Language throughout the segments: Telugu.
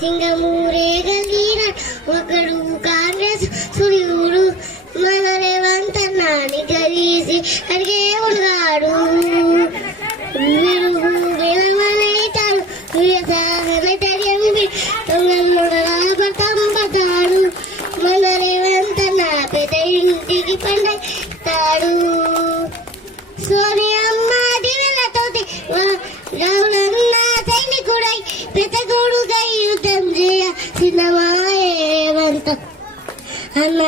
సింగమూరే గల్లీన ఒకడు కాంగ్రెస్ సూర్యుడు మన రేవంత్ కలిసి గరీసి అడిగే ఉన్నాడు. విరుగు విలవలైతాడు. పడతాడు మన రేవంత్ పెద్ద ఇంటికి పండతాడు అన్న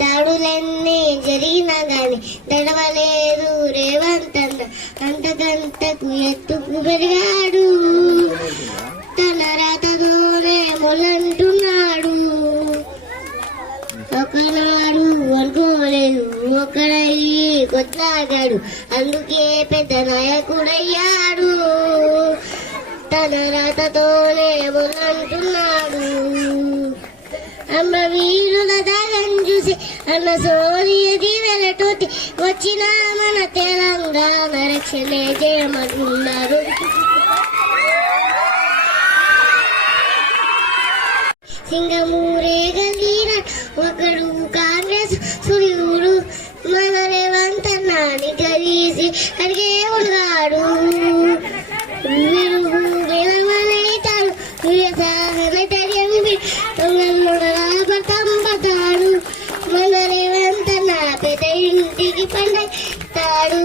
దాడులన్నీ జరిగినా గాని దడవలేదు రేవంత్ అన్న అంతకంతకు ఎత్తుకు పెరిగాడు తన రాతతోనే ములంటున్నాడు. ఒకనాడు అనుకోలేదు ఒకడయ్యి కొట్లాడాడు. అందుకే పెద్ద నాయకుడయ్యాడు. తన రాతతో మొలంటున్నాడు అమ్మ వీరుల దాగం చూసి అన్న సోనియది వెలటూతి వచ్చిన మన తెలంగాణ రక్షణే చేయమంటున్నారు సింగమూరే గల్లీన ఒకడు కాంగ్రెస్ సూర్యుడు మన రేవంత్ అన్నాని గరీసి అడిగే ఉన్నాడు. విరుగు విలవలైతాడు పడతాడు పండతాడు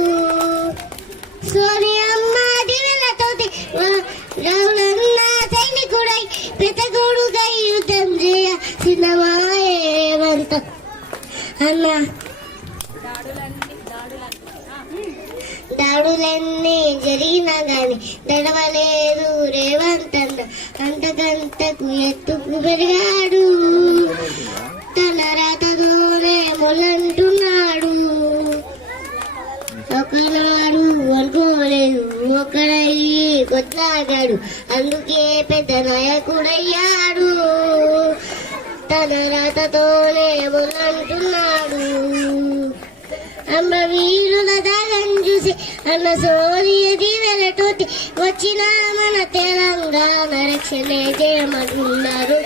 సోనియమ్మ దివెలతోటి రావులన్న సైనికుడై పెద్దగోడుగై యుద్ధం చేయ సిద్ధమాయేవంత అన్న. దాడులన్నీ జరిగినా గాని దడవలేదు రేవంత్ అన్న అంతకంతకు ఎత్తుకు పెరిగాడు. తన రాతతోనే మొలంటున్నాడు అనుకోలేదు ఒకడయ్యి కొట్లాగాడు అందుకే పెద్ద నాయకుడయ్యాడు. తన రాతతోనే మొలంటున్నాడు అమ్మ వీరుల దాగం చూసి అన్న సోనియది వెళ్ళటోతి వచ్చిన మన తెలంగాణ రక్షణ చేయమంటున్నారు